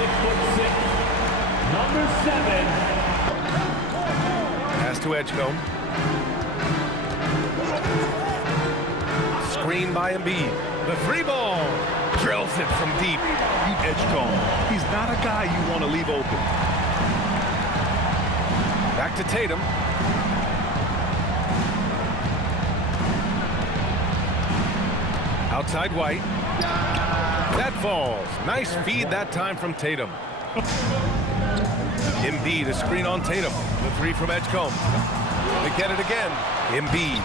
6'6", number 7. Pass to Edgecombe. Screen by Embid. The free ball. Drills it from deep. Edgecombe. He's not a guy you want to leave open. Back to Tatum. Outside White. That falls. Nice feed that time from Tatum. Embid, a screen on Tatum. The three from Edgecombe. They get it again. Embid.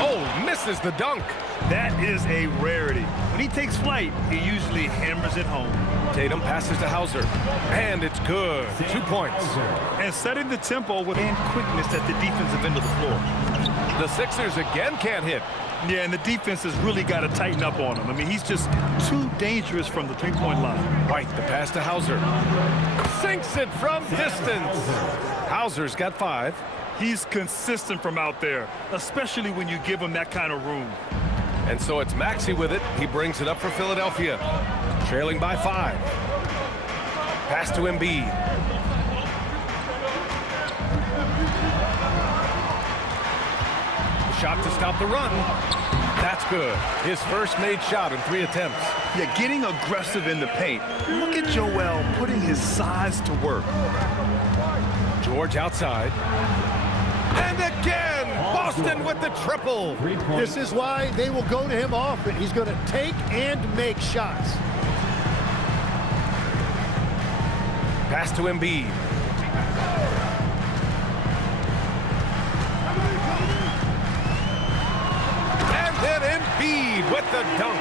Oh, misses the dunk. That is a rarity. When he takes flight, he usually hammers it home. Tatum passes to Hauser. And it's good. 2 points. And setting the tempo with quickness at the defensive end of the floor. The Sixers again can't hit. Yeah, and the defense has really got to tighten up on him. I mean, he's just too dangerous from the three-point line. White, the pass to Hauser. Sinks it from distance. Hauser's got 5. He's consistent from out there, especially when you give him that kind of room. And so it's Maxey with it. He brings it up for Philadelphia. Trailing by 5. Pass to Embid. Shot to stop the run. That's good. His first made shot in 3 attempts. Yeah, getting aggressive in the paint. Look at Joel putting his size to work. George outside. And again, Boston with the triple. This is why they will go to him often. He's going to take and make shots. Pass to Embid. Then Embid with the dunk.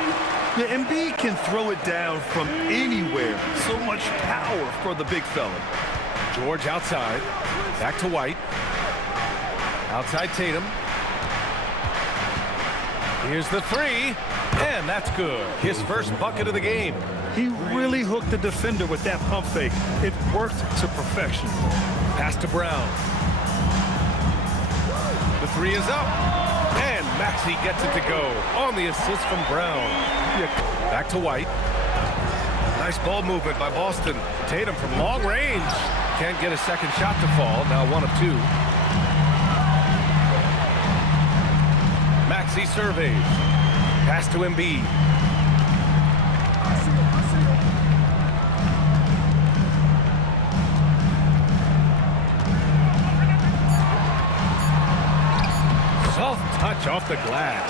Yeah, Embid can throw it down from anywhere. So much power for the big fella. George outside. Back to White. Outside Tatum. Here's the 3. And that's good. His first bucket of the game. He really hooked the defender with that pump fake. It worked to perfection. Pass to Brown. The 3 is up. And Maxey gets it to go on the assist from Brown. Back to White. Nice ball movement by Boston. Tatum from long range. Can't get a second shot to fall. Now 1 of 2. Maxey surveys. Pass to Embid. Soft touch off the glass.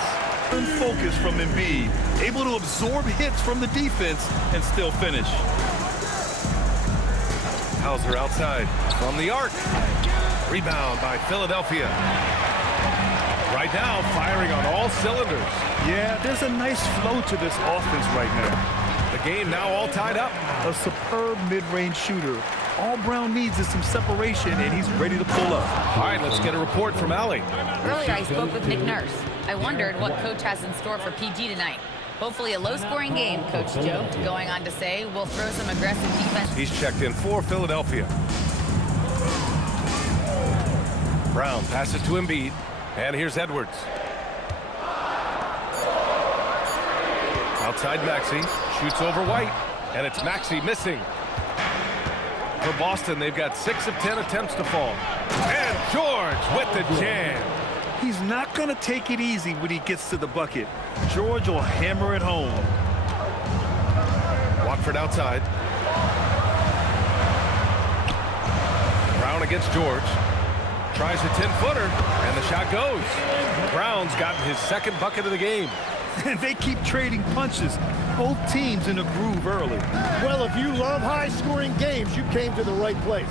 Focus from Embid, able to absorb hits from the defense and still finish. Hauser outside from the arc. Rebound by Philadelphia. Right now, firing on all cylinders. Yeah, there's a nice flow to this offense right now. The game now all tied up. A superb mid-range shooter. All Brown needs is some separation, and he's ready to pull up. All right, let's get a report from Allie. Earlier, I spoke with Nick Nurse. I wondered what Coach has in store for PG tonight. Hopefully a low-scoring game, Coach joked, going on to say, we'll throw some aggressive defense. He's checked in for Philadelphia. Brown passes to Embid, and here's Edwards. Outside Maxey, shoots over White, and it's Maxey missing. For Boston, they've got 6 of 10 attempts to fall. And George with the jam. He's not going to take it easy when he gets to the bucket. George will hammer it home. Watford outside. Brown against George. Tries a 10-footer, and the shot goes. Brown's gotten his second bucket of the game. And they keep trading punches. Both teams in a groove early. Well, if you love high-scoring games, you came to the right place.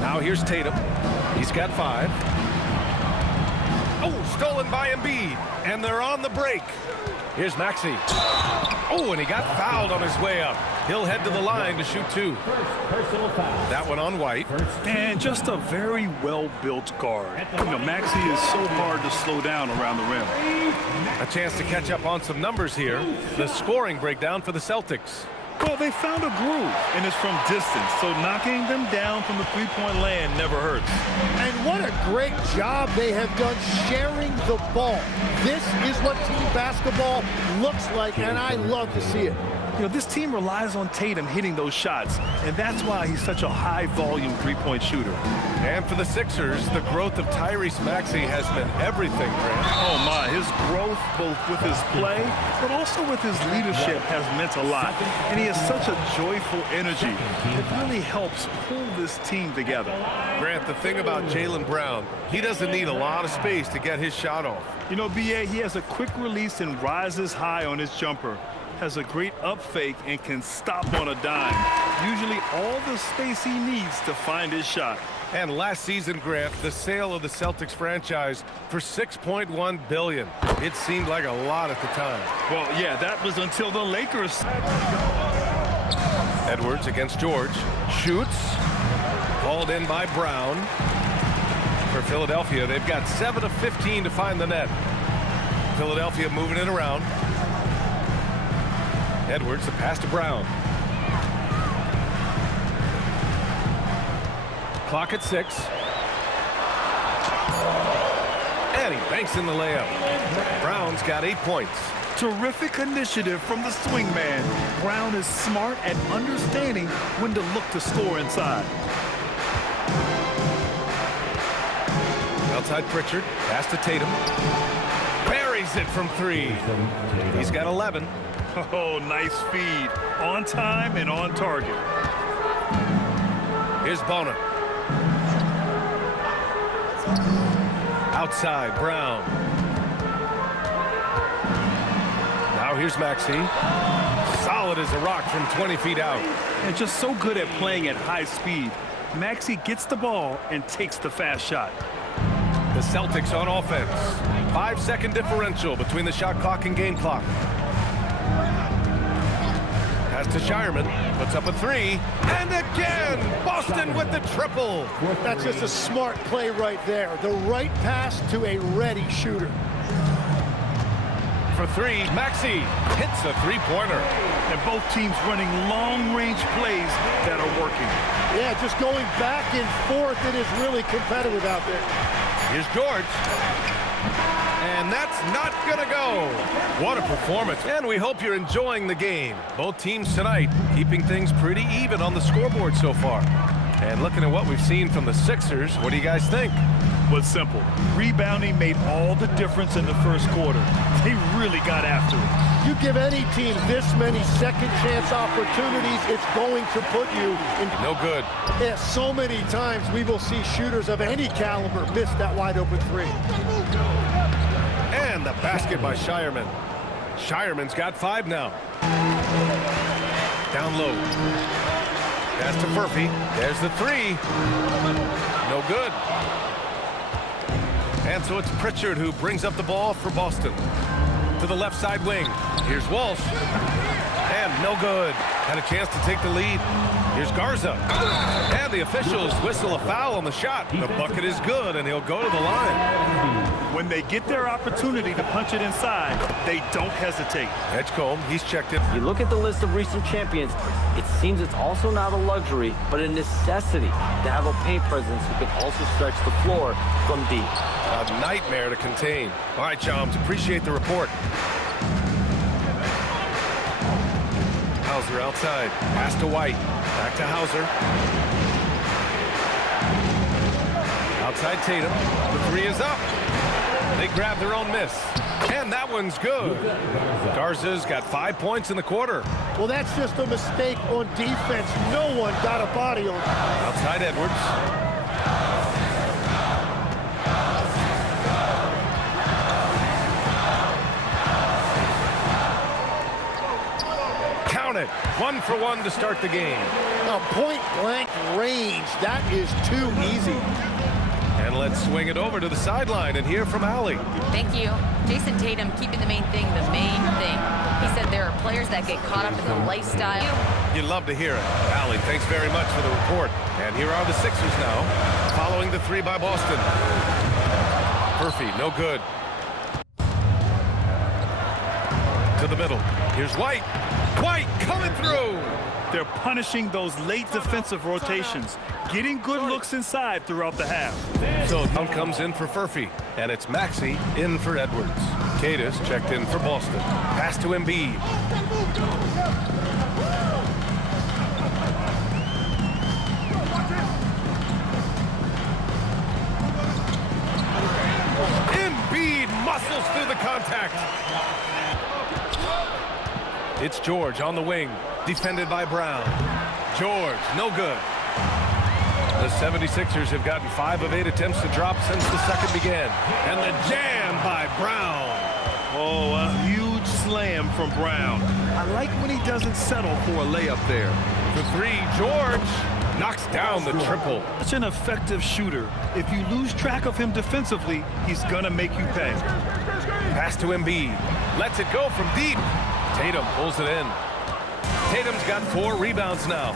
Now here's Tatum. He's got 5. Oh, stolen by Embid. And they're on the break. Here's Maxey. Oh, and he got fouled on his way up. He'll head to the line to shoot 2. Personal foul. That one on White. And just a very well-built guard. You know, Maxey is so hard to slow down around the rim. A chance to catch up on some numbers here. The scoring breakdown for the Celtics. Well, they found a groove, and it's from distance, so knocking them down from the three-point land never hurts. And what a great job they have done sharing the ball. This is what team basketball looks like, and I love to see it. You know, this team relies on Tatum hitting those shots, and that's why he's such a high-volume three-point shooter. And for the Sixers, the growth of Tyrese Maxey has been everything, Grant. Oh, my. His growth, both with his play, but also with his leadership, has meant a lot. And he has such a joyful energy. It really helps pull this team together. Grant, the thing about Jaylen Brown, he doesn't need a lot of space to get his shot off. You know, B.A., he has a quick release and rises high on his jumper. Has a great up fake and can stop on a dime. Usually all the space he needs to find his shot. And last season, Grant, the sale of the Celtics franchise for $6.1 billion. It seemed like a lot at the time. Well, yeah, that was until the Lakers. Edwards against George. Shoots. Called in by Brown. For Philadelphia, they've got 7 of 15 to find the net. Philadelphia moving it around. Edwards, the pass to Brown. Clock at 6. And he banks in the layup. Brown's got 8 points. Terrific initiative from the swingman. Brown is smart at understanding when to look to score inside. Outside Pritchard, pass to Tatum. Buries it from 3. He's got 11. Oh, nice feed. On time and on target. Here's Bona. Outside, Brown. Now here's Maxey. Solid as a rock from 20 feet out. And just so good at playing at high speed. Maxey gets the ball and takes the fast shot. The Celtics on offense. 5-second differential between the shot clock and game clock. Pass to Shireman. Puts up a 3. And again, Boston with the triple. That's just a smart play right there. The right pass to a ready shooter. For 3, Maxey hits a three-pointer. And both teams running long-range plays that are working. Yeah, just going back and forth. It is really competitive out there. Here's George. And that's not gonna go. What a performance. And we hope you're enjoying the game. Both teams tonight keeping things pretty even on the scoreboard so far. And looking at what we've seen from the Sixers, what do you guys think? Well, simple. Rebounding made all the difference in the first quarter. They really got after it. You give any team this many second chance opportunities, it's going to put you in. No good. Yeah, so many times we will see shooters of any caliber miss that wide open 3. And the basket by Shireman. Shireman's got 5 now. Down low. Pass to Murphy. There's the 3. No good. And so it's Pritchard who brings up the ball for Boston. To the left side wing. Here's Walsh. And no good. Had a chance to take the lead. Here's Garza. And the officials whistle a foul on the shot. The bucket is good, and he'll go to the line. When they get their opportunity to punch it inside, they don't hesitate. Edgecombe, he's checked in. You look at the list of recent champions, it seems it's also not a luxury, but a necessity to have a paint presence who can also stretch the floor from deep. A nightmare to contain. All right, chums, appreciate the report. Hauser outside. Pass to White. Back to Hauser. Outside Tatum. The 3 is up. They grab their own miss. And that one's good. Garza's got 5 points in the quarter. Well, that's just a mistake on defense. No one got a body on. Outside Edwards. Count it. 1 for 1 to start the game. A point-blank range. That is too easy. And let's swing it over to the sideline and hear from Allie. Thank you. Jason Tatum keeping the main thing the main thing. He said there are players that get caught up in the lifestyle. You'd love to hear it. Allie, thanks very much for the report. And here are the Sixers now, following the 3 by Boston. Murphy, no good. To the middle. Here's White. White coming through. They're punishing those late defensive rotations, getting good looks inside throughout the half. So down comes in for Murphy, and it's Maxey in for Edwards. Cadis checked in for Boston. Pass to Embid. It's George on the wing, defended by Brown. George, no good. The 76ers have gotten 5 of 8 attempts to drop since the second began. And the jam by Brown. Oh, a huge slam from Brown. I like when he doesn't settle for a layup there. For 3, George knocks down the triple. Such an effective shooter. If you lose track of him defensively, he's gonna make you pay. Pass to Embid. Lets it go from deep. Tatum pulls it in. Tatum's got 4 rebounds now.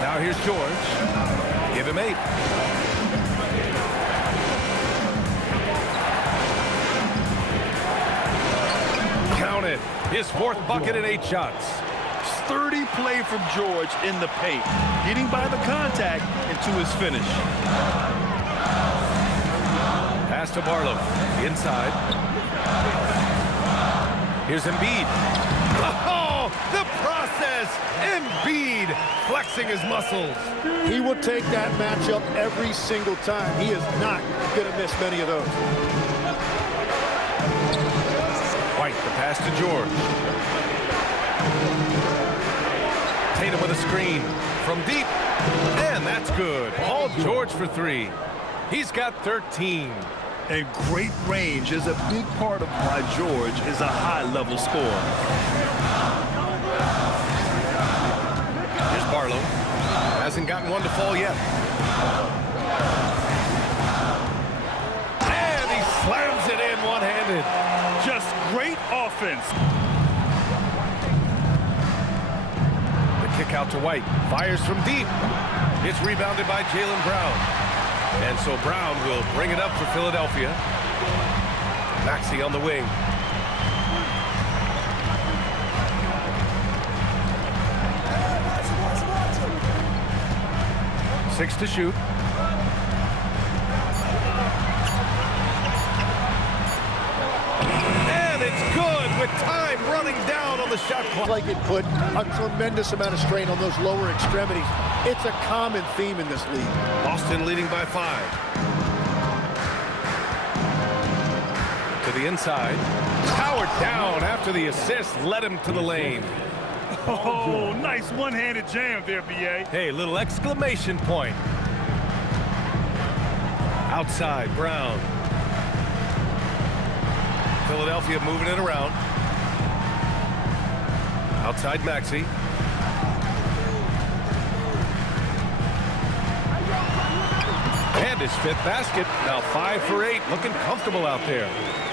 Now here's George. Give him 8. Count it. His 4th bucket and 8 shots. Sturdy play from George in the paint, getting by the contact and to his finish. Pass to Barlow. Inside. Here's Embid. Oh, the process! Embid flexing his muscles. He will take that matchup every single time. He is not going to miss many of those. White, the pass to George. Tatum with a screen from deep. And that's good. Paul George for 3. He's got 13. And great range is a big part of why George is a high-level scorer. Here's Barlow. Hasn't gotten one to fall yet. And he slams it in one-handed. Just great offense. The kick out to White. Fires from deep. It's rebounded by Jaylen Brown. And so Brown will bring it up for Philadelphia. Maxey on the wing. Six to shoot. And it's good with time running down on the shot clock. Like it put a tremendous amount of strain on those lower extremities. It's a common theme in this league. Boston leading by 5. To the inside. Powered down after the assist led him to the lane. Oh, nice one-handed jam there, B.A. Hey, little exclamation point. Outside, Brown. Philadelphia moving it around. Outside, Maxey. And his 5th basket. Now 5 for 8. Looking comfortable out there.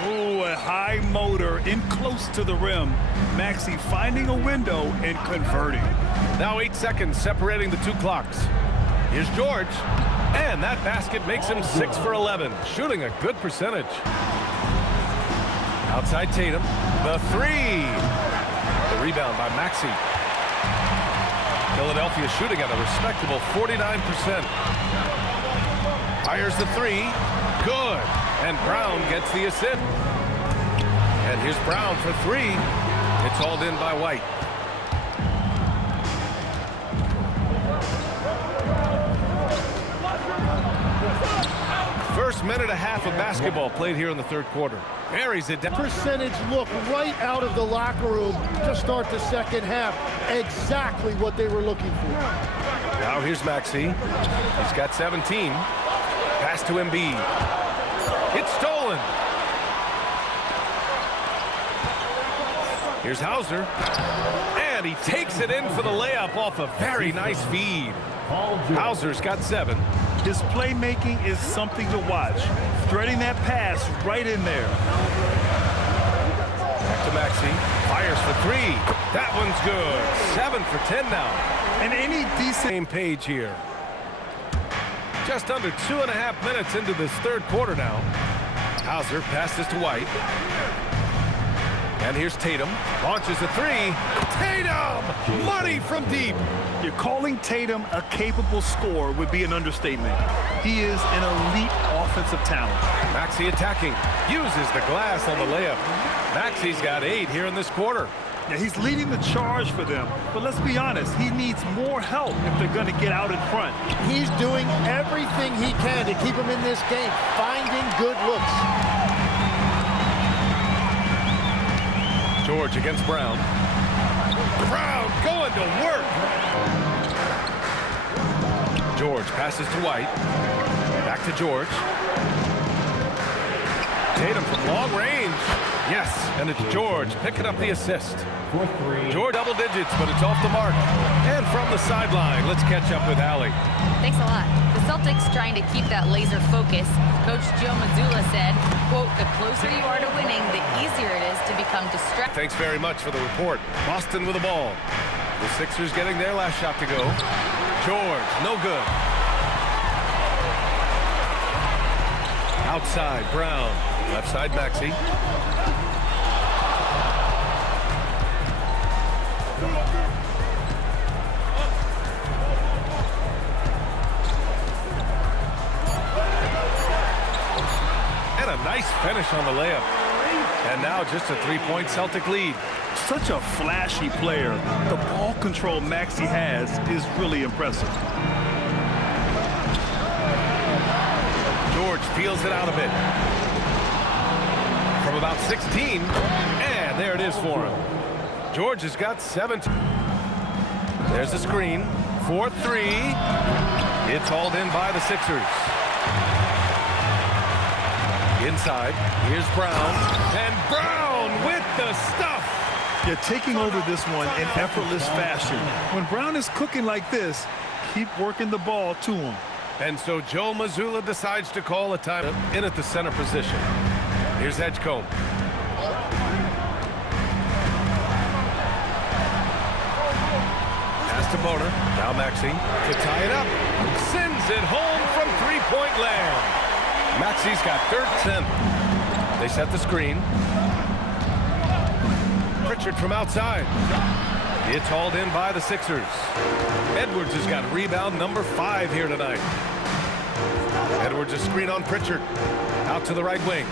Oh, a high motor in close to the rim. Maxey finding a window and converting. Now 8 seconds separating the 2 clocks. Here's George. And that basket makes him 6 for 11. Shooting a good percentage. Outside Tatum. The 3. The rebound by Maxey. Philadelphia shooting at a respectable 49%. Fires the 3. Good. And Brown gets the assist. And here's Brown for 3. It's hauled in by White. First minute and a half of basketball played here in the 3rd quarter. Buries it down. Percentage look right out of the locker room to start the second half. Exactly what they were looking for. Now here's Maxey. He's got 17. Pass to Embid. It's stolen. Here's Hauser. And he takes it in for the layup off a very nice feed. Hauser's got 7. His playmaking is something to watch. Threading that pass right in there. Back to Maxey. Fires for 3. That one's good. 7 for 10 now. And any decent Same page here. Just under 2.5 minutes into this 3rd quarter now. Hauser passes to White. And here's Tatum. Launches a 3. Tatum! Money from deep. You're calling Tatum a capable scorer would be an understatement. He is an elite offensive talent. Maxey attacking. Uses the glass on the layup. Maxey's got 8 here in this quarter. Yeah, he's leading the charge for them. But let's be honest, he needs more help if they're going to get out in front. He's doing everything he can to keep him in this game, finding good looks. George against Brown. Brown going to work. George passes to White. Back to George. Tatum from long range. Yes, and it's George picking up the assist. George double digits, but it's off the mark. And from the sideline, let's catch up with Allie. Thanks a lot. The Celtics trying to keep that laser focus. Coach Joe Mazzulla said, quote, the closer you are to winning, the easier it is to become distracted. Thanks very much for the report. Boston with the ball. The Sixers getting their last shot to go. George, no good. Outside, Brown. Left side, Maxey. And a nice finish on the layup. And now just a three-point Celtic lead. Such a flashy player. The ball control Maxey has is really impressive. George feels it out a bit. From about 16, and there it is for him. George has got 17. There's the screen. 4-3. It's hauled in by the Sixers. Inside, here's Brown. And Brown with the stuff. You're taking over this one in effortless fashion. When Brown is cooking like this, keep working the ball to him. And so Joe Mazzulla decides to call a time in at the center position. Here's Edgecombe. Pass to Boner. Now Maxey to tie it up. Sends it home from three-point land. Maxey's got 13. They set the screen. Pritchard from outside. It's hauled in by the Sixers. Edwards has got rebound number 5 here tonight. Edwards a screen on Pritchard. Out to the right wing.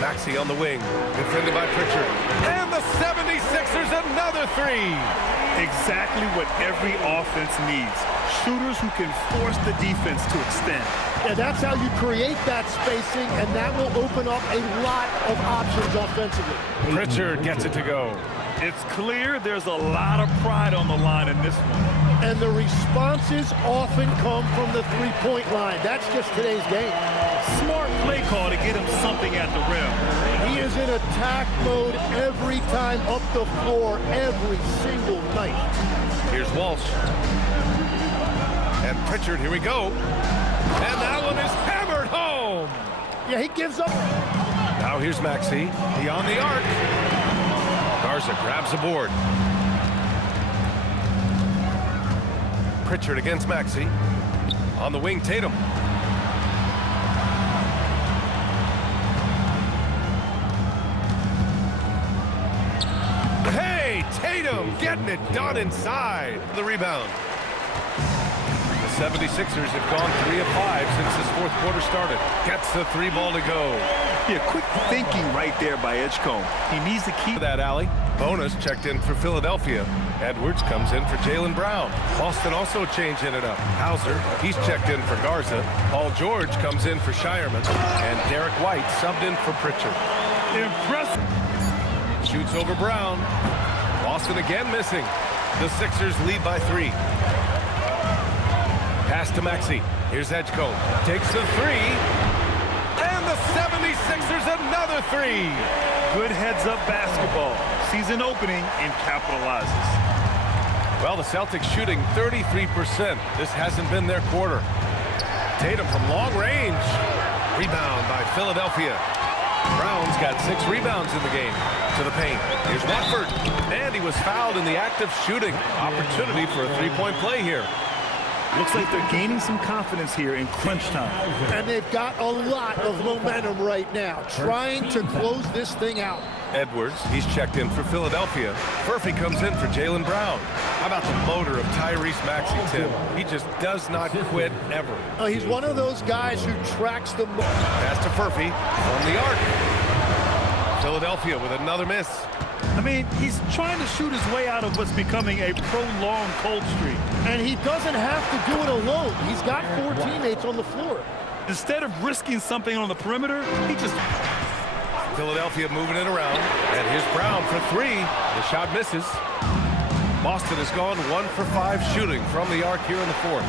Maxey on the wing. Defended by Pritchard. And the 76ers another 3. Exactly what every offense needs. Shooters who can force the defense to extend. Yeah, that's how you create that spacing, and that will open up a lot of options offensively. Pritchard gets it to go. It's clear there's a lot of pride on the line in this one. And the responses often come from the three-point line. That's just today's game. Smart play call to get him something at the rim. He is in attack mode every time up the floor, every single night. Here's Walsh. And Pritchard, here we go. And that one is hammered home. Yeah, he gives up. Now here's Maxey. Beyond the arc. Garza grabs the board. Pritchard against Maxey. On the wing, Tatum. Hey, Tatum getting it done inside. The rebound. The 76ers have gone 3 of 5 since this fourth quarter started. Gets the 3 ball to go. Yeah, quick thinking right there by Edgecombe. He needs to keep that alley. Bonus checked in for Philadelphia. Edwards comes in for Jaylen Brown. Boston also changing it up. Hauser, he's checked in for Garza. Paul George comes in for Shireman. And Derek White subbed in for Pritchard. impressive. Shoots over Brown. Boston again missing. The Sixers lead by 3. Pass to Maxey. Here's Edgecombe. Takes the 3. And the 76ers another 3. Good heads-up basketball. Season opening and capitalizes. Well, the Celtics shooting 33%. This hasn't been their quarter. Tatum from long range. Rebound by Philadelphia. Brown's got 6 rebounds in the game. To the paint. Here's Watford. And he was fouled in the act of shooting. Opportunity for a 3-point play here. Looks like they're gaining some confidence here in crunch time. And they've got a lot of momentum right now, trying to close this thing out. Edwards, he's checked in for Philadelphia. Murphy comes in for Jaylen Brown. How about the motor of Tyrese Maxey, Tim? He just does not quit ever. He's one of those guys who tracks the... Pass to Murphy from the arc. Philadelphia with another miss. I mean, he's trying to shoot his way out of what's becoming a prolonged cold streak. And he doesn't have to do it alone. He's got 4 teammates on the floor. Instead of risking something on the perimeter, he just... Philadelphia moving it around. And here's Brown for three. The shot misses. Boston has gone 1 for 5 shooting from the arc here in the fourth.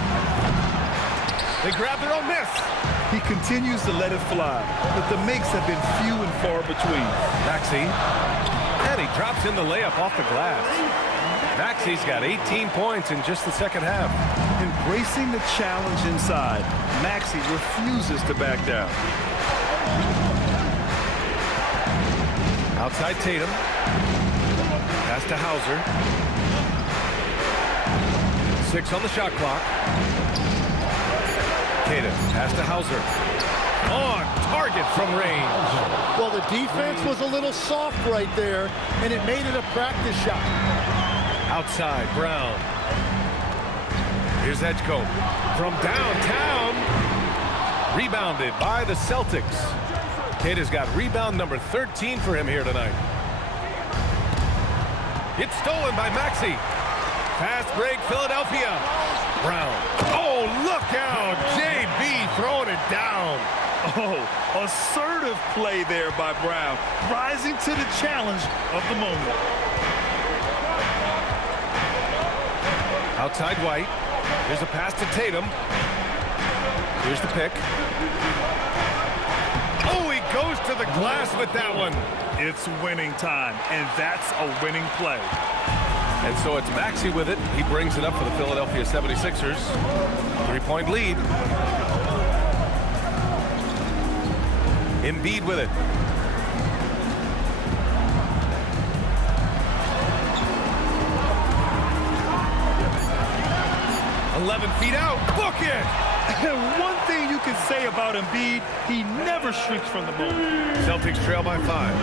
They grab their own miss. He continues to let it fly, but the makes have been few and far between. Maxey. And he drops in the layup off the glass. Maxey's got 18 points in just the second half. Embracing the challenge inside, Maxey refuses to back down. Outside Tatum. Pass to Hauser. 6 on the shot clock. Tatum, pass to Hauser. On target from range. Well, the defense was a little soft right there, and it made it a practice shot. Outside, Brown. Here's Edgecombe from downtown. Rebounded by the Celtics. Tatum's got rebound number 13 for him here tonight. It's stolen by Maxey. Fast break, Philadelphia. Brown. Oh, look out. JB throwing it down. Oh, assertive play there by Brown, rising to the challenge of the moment. Outside White. Here's a pass to Tatum. Here's the pick. Oh, he goes to the glass with that one. It's winning time, and that's a winning play. And so it's Maxey with it. He brings it up for the Philadelphia 76ers. 3-point lead. Embid with it. "11 feet out, book it!" And one thing you can say about Embid, he never shrinks from the moment. Celtics trail by 5.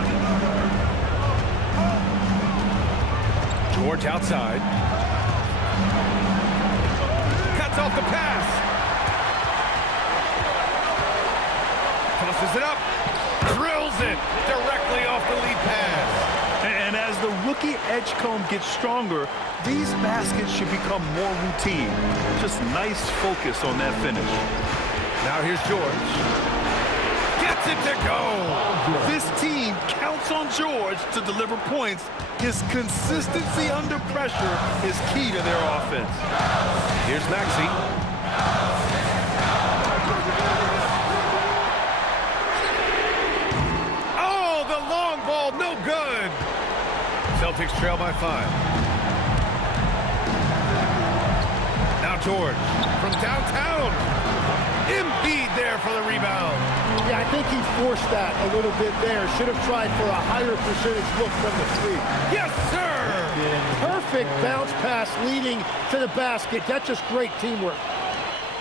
George outside. Cuts off the pass. Tosses it up. Drills it directly off the lead pass. And as the rookie Edgecombe gets stronger, these baskets should become more routine. Just nice focus on that finish. Now here's George. Gets it to go. This team counts on George to deliver points. His consistency under pressure is key to their offense. Here's Maxey. Oh, the long ball, no good. Celtics trail by 5. Now George from downtown. Embid there for the rebound. Yeah, I think he forced that a little bit there. Should have tried for a higher percentage look from the 3. Yes, sir! Perfect bounce pass leading to the basket. That's just great teamwork.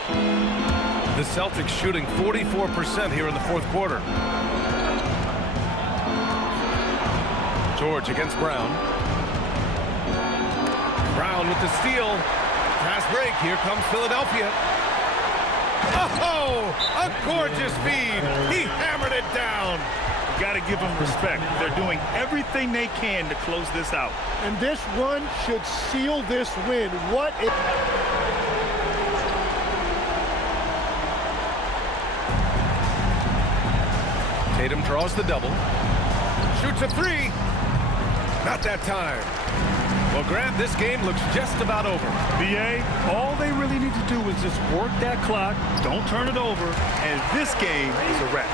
The Celtics shooting 44% here in the fourth quarter. George against Brown. Brown with the steal. Fast break. Here comes Philadelphia. Oh, a gorgeous feed. He hammered it down. You got to give them respect. They're doing everything they can to close this out. And this run should seal this win. What a... Tatum draws the double. Shoots a 3. Not that time. Well, Grant, this game looks just about over. BA, all they really need to do is just work that clock, don't turn it over, and this game is a wrap.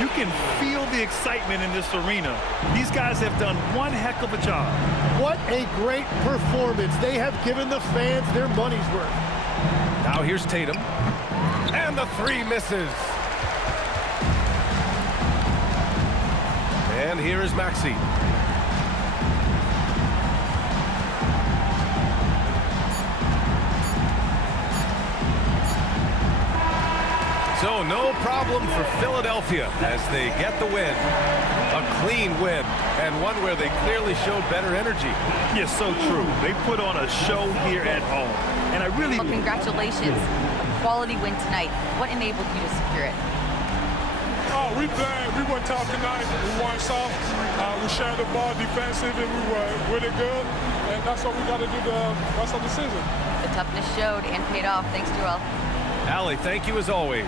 You can feel the excitement in this arena. These guys have done one heck of a job. What a great performance. They have given the fans their money's worth. Now here's Tatum. And the 3 misses. And here is Maxey. So no problem for Philadelphia as they get the win. A clean win, and one where they clearly showed better energy. Yes, so true. They put on a show here at home. And I really... Well, congratulations. A quality win tonight. What enabled you to secure it? Oh, we played. We were tough tonight. We won soft. We shared the ball defensively. We were really good. And that's what we got to do the rest of the season. The toughness showed and paid off. Thanks, Joel. Allie, thank you as always.